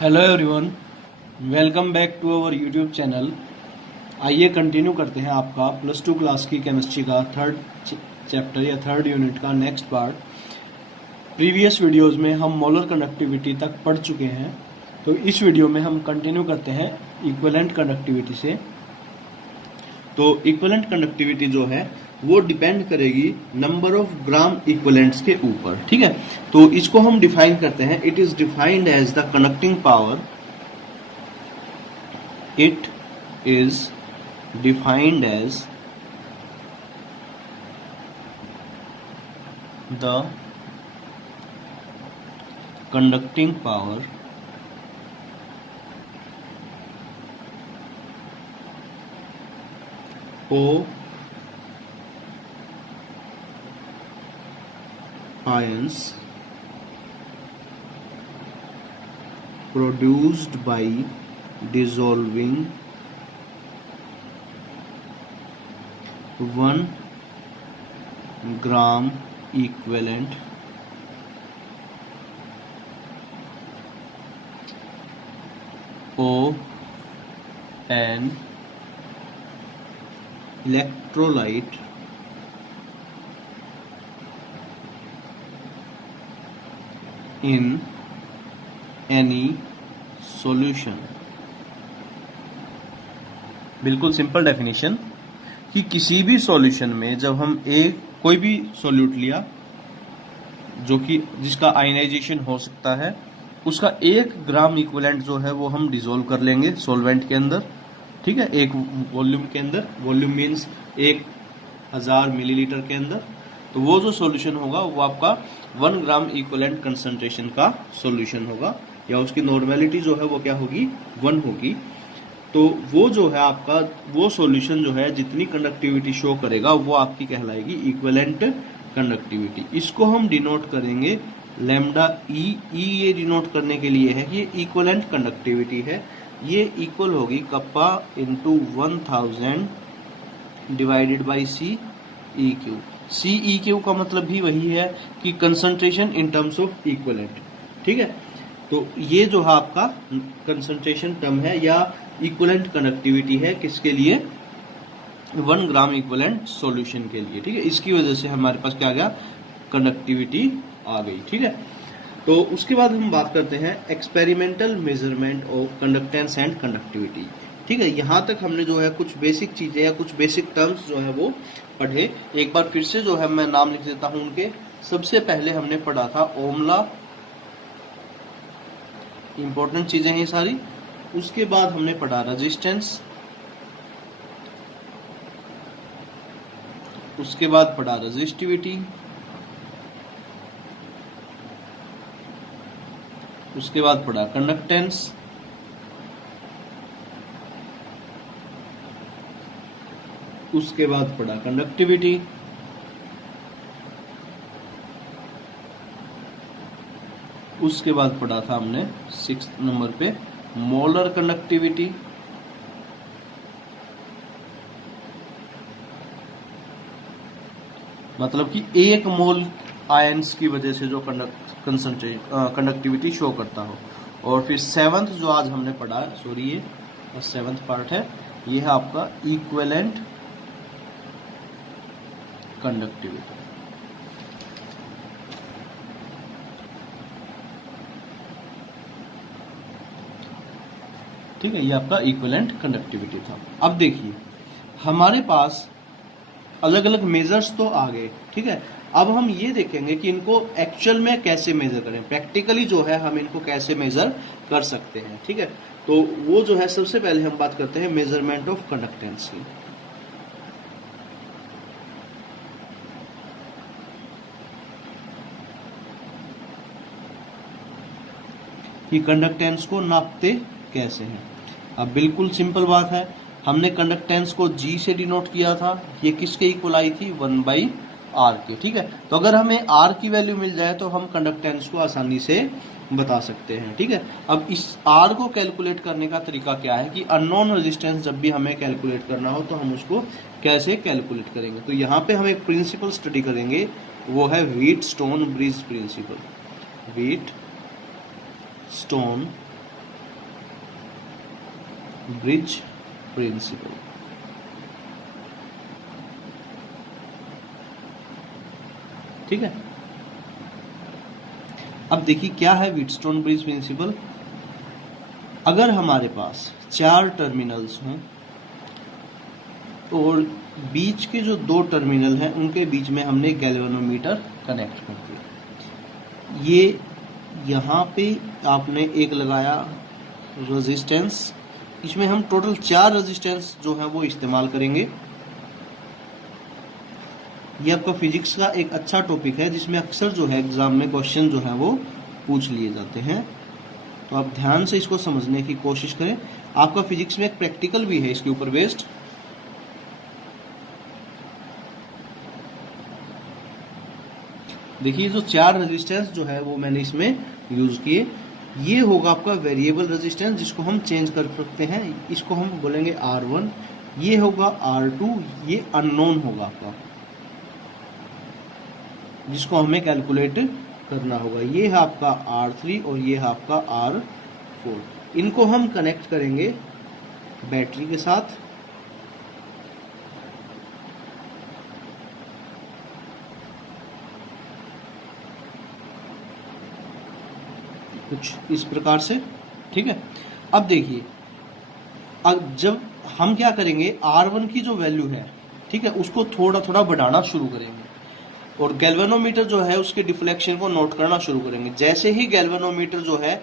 Hello everyone, welcome back to our YouTube channel. आइए continue करते हैं आपका +2 क्लास की केमिस्ट्री का थर्ड चैप्टर या थर्ड यूनिट का नेक्स्ट पार्ट। प्रीवियस वीडियोस में हम मोलर कंडक्टिविटी तक पढ़ चुके हैं, तो इस वीडियो में हम कंटिन्यू करते हैं इक्विवेलेंट कंडक्टिविटी से। तो इक्विवेलेंट कंडक्टिविटी जो है वो डिपेंड करेगी नंबर ऑफ ग्राम इक्विवेलेंट्स के ऊपर, ठीक है। तो इसको हम डिफाइन करते हैं, it is defined as the conducting power. It is defined as the conducting power O ions produced by dissolving 1 gram equivalent of an electrolyte in any solution। बिल्कुल सिंपल डेफिनेशन कि किसी भी सॉल्यूशन में जब हम कोई भी सॉल्यूट लिया जो कि जिसका आयनाइजेशन हो सकता है, उसका 1 ग्राम इक्विवेलेंट जो है वो हम डिसॉल्व कर लेंगे सॉल्वेंट के अंदर, ठीक है, एक वॉल्यूम के अंदर। वॉल्यूम मीन्स 1000 मिलीलीटर के अंदर। तो वो जो सॉल्यूशन होगा वो आपका 1 ग्राम इक्विवेलेंट कंसंट्रेशन का सॉल्यूशन होगा, या उसकी नॉर्मेलिटी जो है वो क्या होगी, 1 होगी। तो वो जो है आपका वो सॉल्यूशन जो है जितनी कंडक्टिविटी शो करेगा वो आपकी कहलाएगी इक्विवेलेंट कंडक्टिविटी। इसको हम डिनोट करेंगे लैम्डा ई। ये डिनोट करने के लिए है कि ये इक्विवेलेंट कंडक्टिविटी है। ये इक्वल होगी kappa into 1000 divided by C E Q. C E Q का मतलब भी वही है कि concentration in terms of equivalent, ठीक है। तो ये जो है आपका कंसंट्रेशन टर्म है या इक्विवेलेंट कंडक्टिविटी है, किसके लिए, 1 ग्राम इक्विवेलेंट सॉल्यूशन के लिए, ठीक है। इसकी वजह से हमारे पास क्या आ गया, कंडक्टिविटी आ गई, ठीक है। तो उसके बाद हम बात करते हैं experimental measurement of conductance and conductivity, ठीक है। यहाँ तक हमने जो है कुछ बेसिक चीजें या कुछ बेसिक टर्म्स जो है वो पढ़े। एक बार फिर से जो है मैं नाम लिख देता हूं उनके। सबसे पहले हमने पढ़ा था ओम लॉ, इंपॉर्टेंट चीजें हैं सारी। उसके बाद हमने पढ़ा रेजिस्टेंस, उसके बाद पढ़ा रेजिस्टिविटी, उसके बाद पढ़ा कंडक्टेंस, उसके बाद पढ़ा कंडक्टिविटी, उसके बाद पढ़ा था हमने 6 नंबर पे मोलर कंडक्टिविटी, मतलब कि 1 मोल आयंस की वजह से जो कंडक्टिविटी शो करता हो। और फिर 7th जो आज हमने पढ़ा, सॉरी ये 7th पार्ट है, ये है आपका इक्विवेलेंट कंडक्टिविटी, ठीक है। ये आपका इक्विवेलेंट कंडक्टिविटी था। अब देखिए हमारे पास अलग अलग मेजर्स तो आ गए, ठीक है। अब हम ये देखेंगे कि इनको एक्चुअल में कैसे मेजर करें, प्रैक्टिकली जो है हम इनको कैसे मेजर कर सकते हैं, ठीक है। तो वो जो है सबसे पहले हम बात करते हैं मेजरमेंट ऑफ कंडक्टेंस की। कि कंडक्टेंस को नापते कैसे हैं। अब बिल्कुल सिंपल बात है, हमने कंडक्टेंस को G से डिनोट किया था। ये किसके इक्वल आई थी, 1/R के, ठीक है। तो अगर हमें R की वैल्यू मिल जाए तो हम कंडक्टेंस को आसानी से बता सकते हैं, ठीक है। अब इस R को कैलकुलेट करने का तरीका क्या है कि अननोन रेजिस्टेंस जब भी हमें कैलकुलेट करना हो तो हम उसको कैसे कैलकुलेट करेंगे। तो यहाँ पे हम एक प्रिंसिपल स्टडी करेंगे, वो है Wheatstone bridge principle. Wheatstone bridge principle. ठीक है, अब देखिए क्या है व्हीटस्टोन ब्रिज प्रिंसिपल। अगर हमारे पास 4 टर्मिनल्स हों और बीच के जो 2 टर्मिनल हैं उनके बीच में हमने गैल्वेनोमीटर कनेक्ट कर दिया, ये यहाँ पे आपने एक लगाया रेजिस्टेंस, इसमें हम टोटल 4 रेजिस्टेंस जो है वो इस्तेमाल करेंगे। ये आपका फिजिक्स का एक अच्छा टॉपिक है जिसमें अक्सर जो है एग्जाम में क्वेश्चन जो है वो पूछ लिए जाते हैं, तो आप ध्यान से इसको समझने की कोशिश करें। आपका फिजिक्स में एक प्रैक्टिकल भी है इसके ऊपर बेस्ड। देखिए जो 4 रेजिस्टेंस जो है वो मैंने इसमें यूज किए, ये होगा आपका वेरिएबल रेजिस्टेंस जिसको हम चेंज कर सकते हैं, इसको हम बोलेंगे R1, ये होगा R2, ये अननोन होगा आपका जिसको हमें कैलकुलेट करना होगा, ये है आपका R3 और ये है आपका R4। इनको हम कनेक्ट करेंगे बैटरी के साथ। कुछ इस प्रकार से। ठीक है, अब देखिए अब जब हम क्या करेंगे, R1 की जो वैल्यू है, ठीक है, उसको थोड़ा थोड़ा बढ़ाना शुरू करेंगे और गैल्वेनोमीटर जो है उसके डिफ्लेक्शन को नोट करना शुरू करेंगे। जैसे ही गैल्वेनोमीटर जो है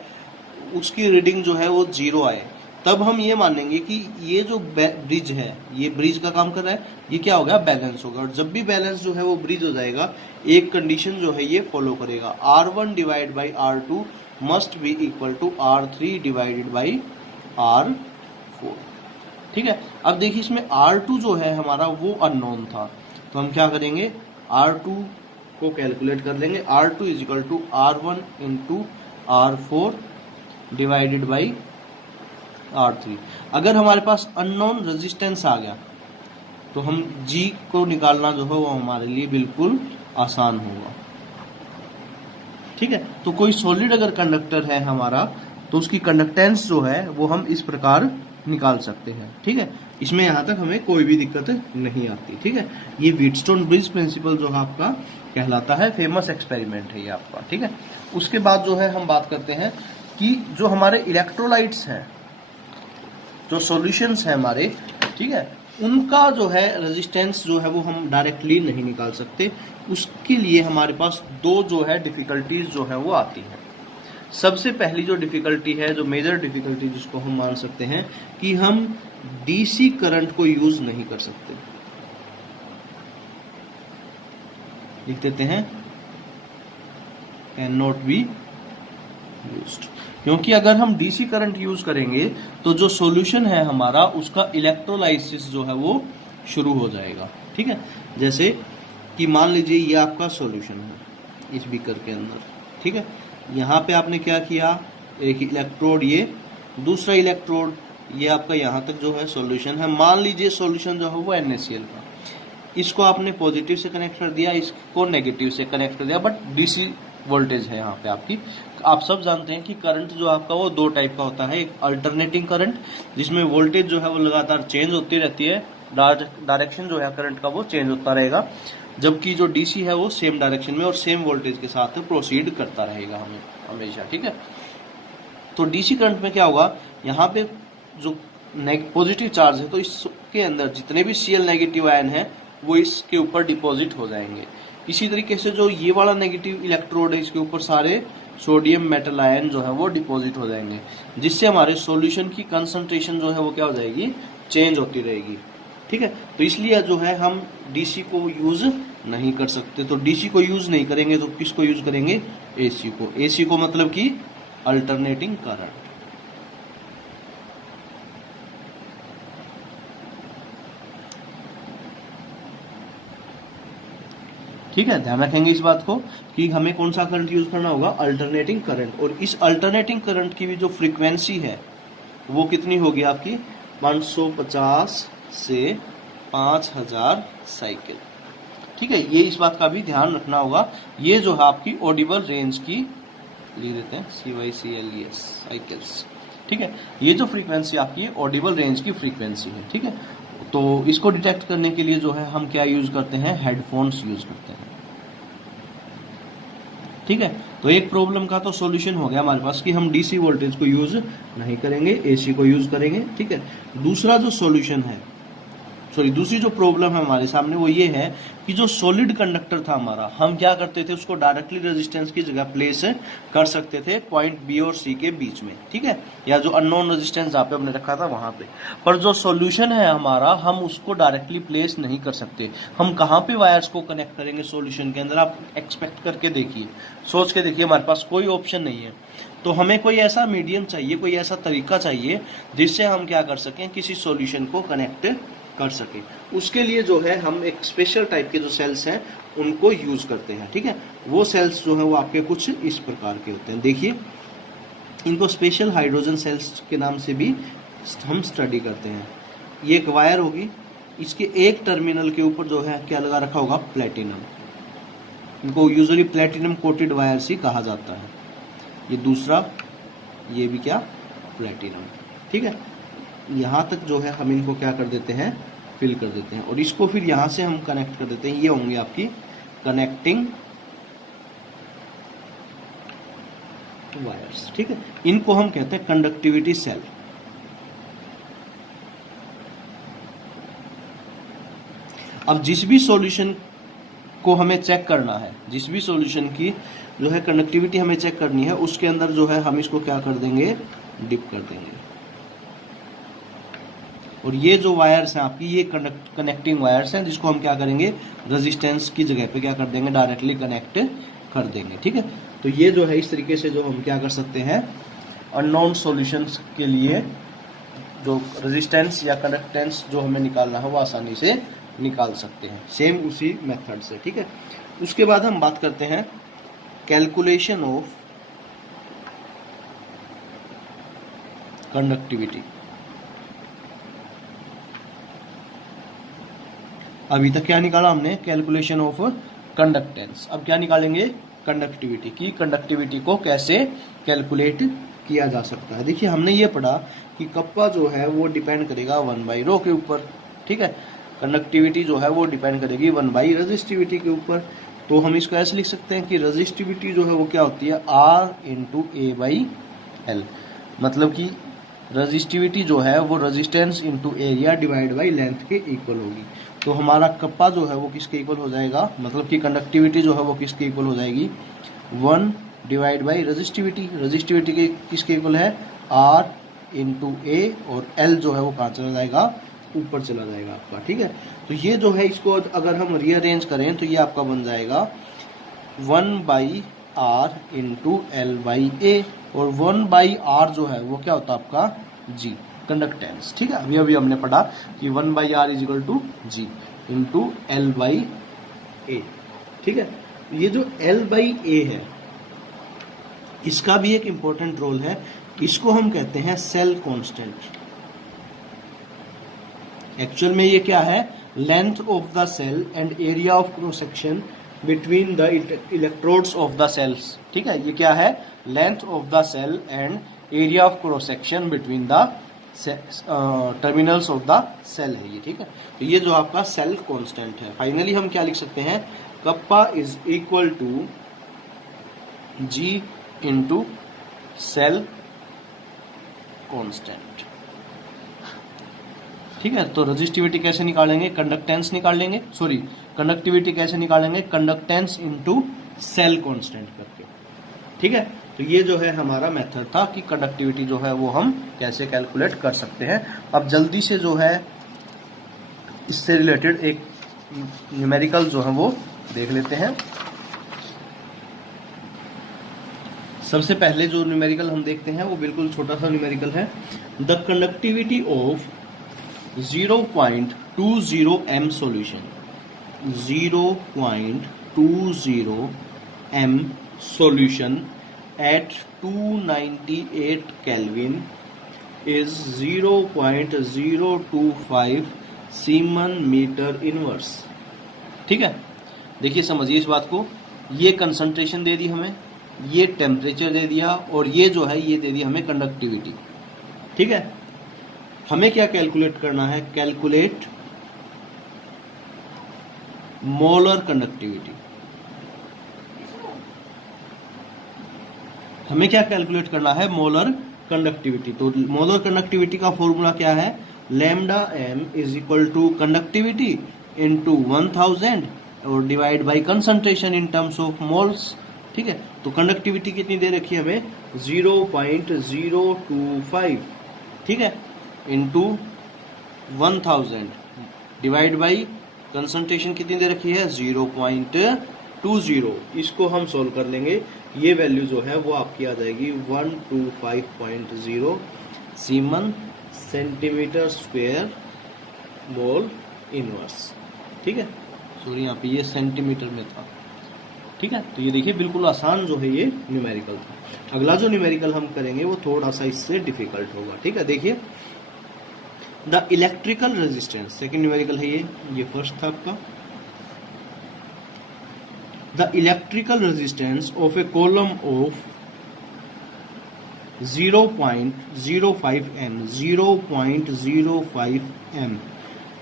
उसकी रीडिंग जो है वो 0 आए, तब हम ये मानेंगे कि ये जो ब्रिज है, ये ब्रिज का काम कर रहा है, ये क्या होगा, बैलेंस होगा। और जब भी बैलेंस जो है वो ब्रिज हो जाएगा, एक कंडीशन जो है ये फॉलो करेगा, R1 divide by R2 must be equal to R3 divided by R4। ठीक है, अब देखिए इसमें R2 जो है हमारा वो अननोन था, तो हम क्या करेंगे, R2 को कैलकुलेट कर लेंगे, R2 is equal to R1 into R4 divided by R3। अगर हमारे पास अननोन रेजिस्टेंस आ गया तो हम G को निकालना जो है वो हमारे लिए बिल्कुल आसान होगा। ठीक है, तो कोई सॉलिड अगर कंडक्टर है हमारा तो उसकी कंडक्टेंस जो है वो हम इस प्रकार निकाल सकते हैं। ठीक है, इसमें यहाँ तक हमें कोई भी दिक्कत नहीं आती। ठीक है, ये व्हीटस्टोन ब्रिज प्रिंसिपल जो है आपका कहलाता है, फेमस एक्सपेरिमेंट है ये आपका। ठीक है, उसके बाद जो है हम बात करते हैं कि जो हमारे इलेक्ट्रोलाइट्स हैं, जो सॉल्यूशंस हैं हमारे, ठीक है, उनका जो है रेजिस्टेंस जो है वो हम डायरेक्टली नहीं निकाल सकते। उसके लिए हमारे पास 2 जो है डिफिकल्टीज जो है वो आती हैं। सबसे पहली जो डिफिकल्टी है, जो मेजर डिफिकल्टी जिसको हम मान सकते हैं कि हम डीसी करंट को यूज नहीं कर सकते। लिख देते हैं कैन नॉट बी यूज्ड, क्योंकि अगर हम डीसी करंट यूज करेंगे तो जो सॉल्यूशन है हमारा उसका इलेक्ट्रोलाइसिस जो है वो शुरू हो जाएगा। ठीक है, जैसे कि मान लीजिए ये आपका सॉल्यूशन है इस बीकर के अंदर। ठीक है, यहाँ पे आपने क्या किया, एक इलेक्ट्रोड, ये दूसरा इलेक्ट्रोड, ये आपका यहाँ तक जो है सॉल्यूशन है। मान लीजिए सॉल्यूशन जो है वो NaCl का, इसको आपने पॉजिटिव से कनेक्ट कर दिया, इसको नेगेटिव से कनेक्ट कर दिया, बट डीसी वोल्टेज है यहाँ पे आपकी। आप सब जानते हैं कि करंट जो आपका वो 2 टाइप का होता है, एक अल्टरनेटिंग करंट जिसमें वोल्टेज जो है वो लगातार चेंज होती रहती है, डायरेक्शन जो है करंट का वो चेंज होता रहेगा, जबकि जो डीसी है वो सेम डायरेक्शन में और सेम वोल्टेज के साथ प्रोसीड करता रहेगा हमें हमेशा। ठीक है, तो डीसी करंट में क्या होगा, यहाँ पे जो पॉजिटिव चार्ज है तो इसके अंदर जितने भी Cl नेगेटिव आयन है वो इसके ऊपर डिपॉजिट हो जाएंगे। इसी तरीके से जो ये वाला नेगेटिव इलेक्ट्रोड है इसके ऊपर सारे सोडियम मेटल आयन जो है वो डिपॉजिट हो जाएंगे, जिससे हमारे सॉल्यूशन की कंसंट्रेशन जो है वो क्या हो जाएगी, चेंज होती रहेगी। ठीक है, तो इसलिए जो है हम डीसी को यूज नहीं कर सकते। तो डीसी को यूज नहीं करेंगे तो किसको यूज करेंगे, एसी को। एसी को मतलब कि अल्टरनेटिंग करंट। ठीक है, ध्यान रखेंगे इस बात को कि हमें कौन सा करंट यूज करना होगा, अल्टरनेटिंग करंट। और इस अल्टरनेटिंग करंट की भी जो फ्रीक्वेंसी है वो कितनी होगी आपकी, 550 से 5000 साइकिल। ठीक है, ये इस बात का भी ध्यान रखना होगा। ये जो है आपकी ऑडिबल रेंज की लिख देते हैं CYCLES साइकिल्स। ठीक है, ये जो फ्रीक्वेंसी आपकी ऑडिबल रेंज की फ्रीक्वेंसी है। ठीक है, तो इसको डिटेक्ट करने के लिए जो है हम क्या यूज करते हैं, हेडफोन्स यूज करते हैं। ठीक है, तो एक प्रॉब्लम का तो सॉल्यूशन हो गया हमारे पास कि हम डीसी वोल्टेज को यूज नहीं करेंगे, एसी को यूज करेंगे। ठीक है, दूसरा जो सॉल्यूशन है, दूसरी जो प्रॉब्लम है हमारे सामने वो ये है कि जो सॉलिड कंडक्टर था हमारा, हम क्या करते थे, उसको डायरेक्टली रेजिस्टेंस की जगह प्लेस कर सकते थे पॉइंट बी और सी के बीच में। ठीक है, या जो अननोन रेजिस्टेंस जहाँ पे हमने रखा था वहां पे। पर जो सॉल्यूशन है हमारा, हम उसको डायरेक्टली प्लेस नहीं कर सकते। हम कहाँ पे वायर्स को कनेक्ट करेंगे सॉल्यूशन के अंदर, आप एक्सपेक्ट करके देखिए, सोच के देखिए, हमारे पास कोई ऑप्शन नहीं है। तो हमें कोई ऐसा मीडियम चाहिए, कोई ऐसा तरीका चाहिए जिससे हम क्या कर सकें, किसी सॉल्यूशन को कनेक्ट कर सके। उसके लिए जो है हम एक स्पेशल टाइप के जो सेल्स हैं उनको यूज करते हैं। ठीक है, वो सेल्स जो है वो आपके कुछ इस प्रकार के होते हैं। देखिए, इनको स्पेशल हाइड्रोजन सेल्स के नाम से भी हम स्टडी करते हैं। ये एक वायर होगी, इसके एक टर्मिनल के ऊपर जो है क्या लगा रखा होगा, प्लेटिनम। इनको यूजुअली प्लेटिनम कोटेड वायर्स ही कहा जाता है। ये दूसरा, ये भी क्या, प्लेटिनम। ठीक है, यहाँ तक जो है हम इनको क्या कर देते हैं, फिल कर देते हैं, और इसको फिर यहाँ से हम कनेक्ट कर देते हैं। ये होंगे आपकी कनेक्टिंग वायर्स। ठीक है, इनको हम कहते हैं कंडक्टिविटी सेल। अब जिस भी सॉल्यूशन को हमें चेक करना है, जिस भी सॉल्यूशन की जो है कंडक्टिविटी हमें चेक करनी है, उसके अंदर जो है हम इसको क्या कर देंगे, डिप कर देंगे। और ये जो वायर्स हैं आपकी, ये कनेक्टिंग वायर्स हैं, जिसको हम क्या करेंगे, रेजिस्टेंस की जगह पे क्या कर देंगे, डायरेक्टली कनेक्ट कर देंगे। ठीक है, तो ये जो है इस तरीके से जो हम क्या कर सकते हैं, अननोन सॉल्यूशंस के लिए जो रेजिस्टेंस या कंडक्टेंस जो हमें निकालना है वो आसानी से निकाल सकते हैं, सेम उसी मेथड से। ठीक है, उसके बाद हम बात करते हैं कैलकुलेशन ऑफ कंडक्टिविटी। अभी तक क्या निकाला हमने, कैलकुलेशन ऑफ कंडक्टेंस। अब क्या निकालेंगे, कंडक्टिविटी की। कंडक्टिविटी को कैसे कैलकुलेट किया जा सकता है। देखिए, हमने ये पढ़ा कि कप्पा जो है वो डिपेंड करेगा 1/ρ के ऊपर। ठीक है, कंडक्टिविटी जो है वो डिपेंड करेगी 1/ रेजिस्टिविटी के ऊपर। तो हम इसको ऐसे लिख सकते हैं कि रेजिस्टिविटी जो है वो क्या होती है, R/A/L। मतलब कि रेजिस्टिविटी जो है वो resistance into area divide by length के इक्वल होगी। तो हमारा कप्पा जो है वो किसके इक्वल हो जाएगा, मतलब कि कंडक्टिविटी जो है वो किसके इक्वल हो जाएगी, 1 डिवाइड बाई रेजिस्टिविटी। रेजिस्टिविटी के किसके इक्वल है, R/A, और L जो है वो कहाँ चला जाएगा, ऊपर चला जाएगा आपका। ठीक है, तो ये जो है इसको अगर हम रीअरेंज करें तो ये आपका बन जाएगा 1/R इंटू L/A, और 1/R जो है वो क्या होता है आपका, G, कंडक्टेंस। ठीक है, अभी हमने पढ़ा कि 1/R is equal to G into L/A। ठीक है, ये जो L/A है इसका भी एक इंपॉर्टेंट रोल है। इसको हम कहते हैं सेल कांस्टेंट। एक्चुअल में ये क्या है, length of the cell and area of cross section between the electrodes of the cells. ठीक है, ये क्या है, length of the cell and area of cross section between the terminals of the cell है ये। ठीक है, तो ये जो आपका सेल कांस्टेंट है। फाइनली हम क्या लिख सकते हैं, kappa is equal to G into cell constant. ठीक है, तो रेजिस्टिविटी कैसे निकालेंगे, कंडक्टेंस निकालेंगे, कंडक्टिविटी कैसे निकालेंगे, कंडक्टेंस इंटू सेल कांस्टेंट करके। ठीक है, तो ये जो है हमारा मेथड था कि कंडक्टिविटी जो है वो हम कैसे कैलकुलेट कर सकते हैं। अब जल्दी से जो है इससे रिलेटेड एक न्यूमेरिकल जो है वो देख लेते हैं। सबसे पहले जो न्यूमेरिकल हम देखते हैं वो बिल्कुल छोटा सा न्यूमेरिकल है। The conductivity of 0.20 m solution, 0.20 m solution at 298 Kelvin is 0.025 siemens metre inverse. ठीक है, देखिए समझिए इस बात को। ये कंसंट्रेशन दे दी हमें, ये टेम्परेचर दे दिया, और ये जो है ये दे दी हमें कंडक्टिविटी। ठीक है, हमें क्या कैलकुलेट करना है, कैलकुलेट मोलर कंडक्टिविटी। हमें क्या कैलकुलेट करना है, मोलर कंडक्टिविटी। तो मोलर कंडक्टिविटी का फॉर्मूला क्या है, lambda m is equal to conductivity into 1000 और divide by concentration in terms of moles. ठीक है, तो कंडक्टिविटी कितनी दे रखी है हमें, 0.025, ठीक है, इंटू 1000 डिवाइड बाई कंसंट्रेशन कितनी दे रखी है, 0.20। इसको हम सोल्व कर लेंगे, ये वैल्यू जो है वो आपकी आ जाएगी 125.0 semen centimetre square mole inverse. ठीक है, सॉरी यहाँ पे ये सेंटीमीटर में था। ठीक है, तो ये देखिए बिल्कुल आसान जो है ये न्यूमेरिकल था। अगला जो न्यूमेरिकल हम करेंगे वो थोड़ा सा इससे डिफिकल्ट होगा। ठीक है, देखिए the electrical resistance, second numerical है ये फर्स्ट था आपका। The electrical resistance of A column of 0.05 m, 0.05 m।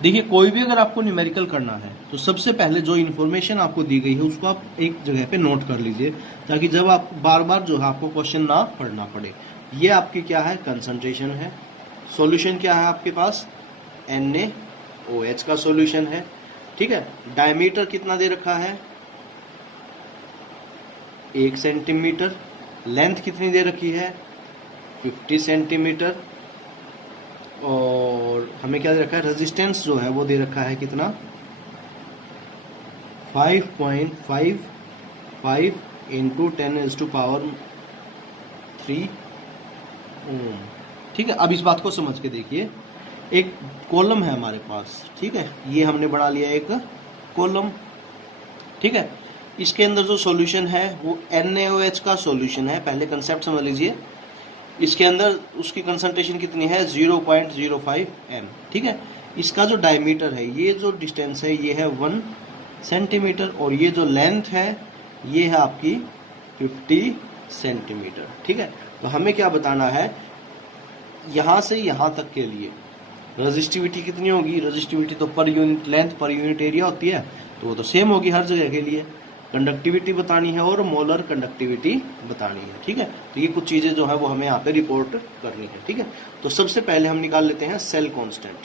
देखिए कोई भी अगर आपको न्यूमेरिकल करना है तो सबसे पहले जो इन्फॉर्मेशन आपको दी गई है उसको आप एक जगह पे नोट कर लीजिए, ताकि जब आप बार बार जो है आपको क्वेश्चन ना पढ़ना पड़े। ये आपकी क्या है, कंसंट्रेशन है। सॉल्यूशन क्या है आपके पास, NaOH का सॉल्यूशन है। ठीक है, डायमीटर कितना दे रखा है, 1 सेंटीमीटर। लेंथ कितनी दे रखी है, 50 सेंटीमीटर। और हमें क्या दे रखा है, रेजिस्टेंस जो है वो दे रखा है कितना, 5.55 इंटू 10⁻³ ओम। ठीक है, अब इस बात को समझ के देखिए, एक कॉलम है हमारे पास। ठीक है, ये हमने बना लिया एक कॉलम। ठीक है, इसके अंदर जो सॉल्यूशन है वो NaOH का सॉल्यूशन है। पहले कंसेप्ट समझ लीजिए, इसके अंदर उसकी कंसंट्रेशन कितनी है, 0.05 m। ठीक है, इसका जो डायमीटर है, ये जो डिस्टेंस है ये है 1 सेंटीमीटर, और ये जो लेंथ है ये है आपकी 50 सेंटीमीटर। ठीक है, तो हमें क्या बताना है, यहां से यहां तक के लिए रेजिस्टिविटी कितनी होगी। रेजिस्टिविटी तो per unit length per unit area होती है, तो वो तो सेम होगी हर जगह के लिए। कंडक्टिविटी बतानी है और मोलर कंडक्टिविटी बतानी है। ठीक है, तो ये कुछ चीजें जो है वो हमें यहाँ पे रिपोर्ट करनी है। ठीक है, तो सबसे पहले हम निकाल लेते हैं सेल कांस्टेंट।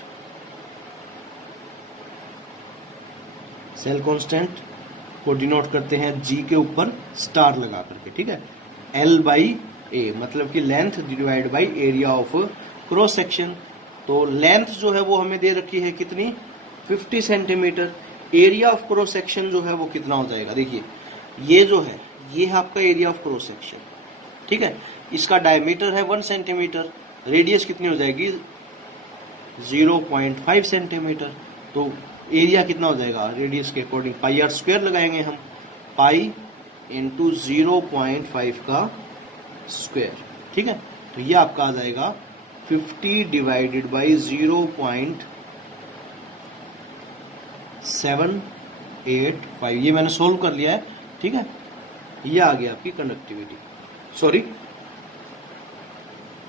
सेल कांस्टेंट को डिनोट करते हैं G के ऊपर स्टार लगा करके। ठीक है, L/A मतलब कि length divide by area of cross section. तो लेंथ जो है वो हमें दे रखी है कितनी, 50 centimetre. Area of cross section जो है वो कितना हो जाएगा, देखिए ये जो है ये है आपका एरिया ऑफ क्रॉस सेक्शन। ठीक है, इसका डायमीटर है 1 सेंटीमीटर, रेडियस कितनी हो जाएगी 0.5 सेंटीमीटर। तो एरिया कितना हो जाएगा, रेडियस के अकॉर्डिंग πr² लगाएंगे हम, पाई इंटू 0.5 का स्क्वायर। ठीक है, तो ये आपका आ जाएगा 50 डिवाइडेड बाई 0.785। ये मैंने सोल्व कर लिया है। ठीक है, ये आ गया आपकी कंडक्टिविटी, सॉरी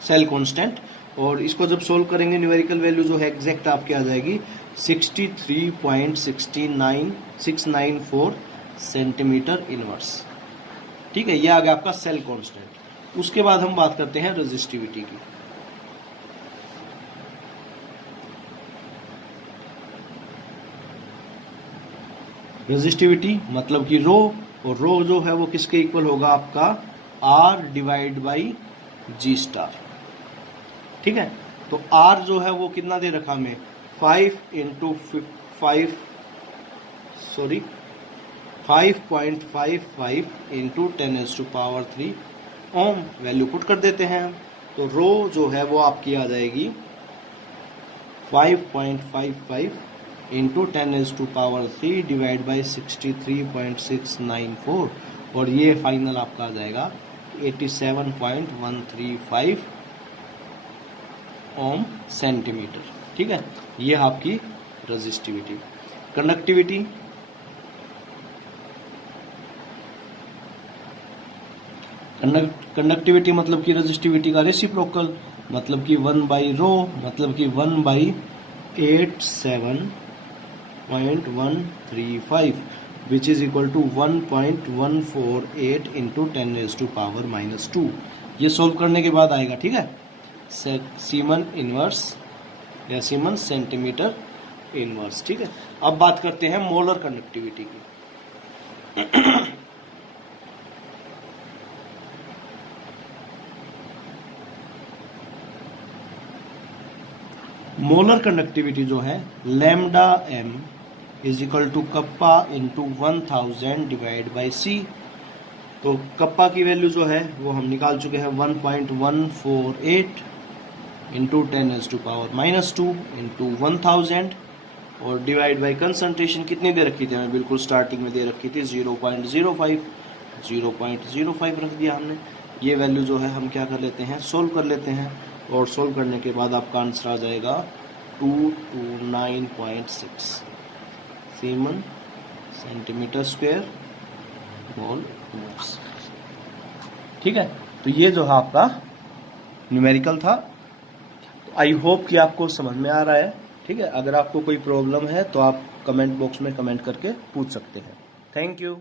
सेल कांस्टेंट। और इसको जब सोल्व करेंगे न्यूमेरिकल वैल्यू जो है एग्जैक्ट आपकी आ जाएगी 63.694 सेंटीमीटर इनवर्स। ठीक है, ये आ गया आपका सेल कांस्टेंट। उसके बाद हम बात करते हैं रेजिस्टिविटी की। रेजिस्टिविटी मतलब कि रो, और रो जो है वो किसके इक्वल होगा आपका, R divide by G star. ठीक है, तो R जो है वो कितना दे रखा हमें, 5.55 इंटू 10⁻³ ओम वैल्यू पुट कर देते हैं। तो रो जो है वो आपकी आ जाएगी 5.55 इंटू 10⁻³ डिवाइड बाई 63.694, और ये फाइनल आपका आ जाएगा 87.135 ओम सेंटीमीटर। ठीक है, ये आपकी रेजिस्टिविटी। कंडक्टिविटी, कंडक्टिविटी मतलब कि रेजिस्टिविटी का रेसिप्रोकल। मतलब कि 1/रो मतलब कि 1/87.135 which is equal to 1.148 into 10⁻⁻²। ये सोल्व करने के बाद आएगा, ठीक है, सीमन इनवर्स या सीमन सेंटीमीटर इनवर्स। ठीक है, अब बात करते हैं मोलर कंडक्टिविटी की। मोलर कंडक्टिविटी जो है lambda m is equal to kappa into 1000 divide by C. तो कप्पा की वैल्यू जो है वो हम निकाल चुके हैं 1.148 इंटू 10⁻⁻² इंटू 1000 और डिवाइड बाई कंसंट्रेशन कितनी दे रखी थी हमें, बिल्कुल स्टार्टिंग में दे रखी थी 0.05 रख दिया हमने। ये वैल्यू जो है हम क्या कर लेते हैं, सोल्व कर लेते हैं, और सोल्व करने के बाद आपका आंसर आ जाएगा 229.6 semen centimetre square mole inverse. ठीक है, तो ये जो है आपका न्यूमेरिकल था। तो आई होप कि आपको समझ में आ रहा है। ठीक है, अगर आपको कोई प्रॉब्लम है तो आप कमेंट बॉक्स में कमेंट करके पूछ सकते हैं। Thank you.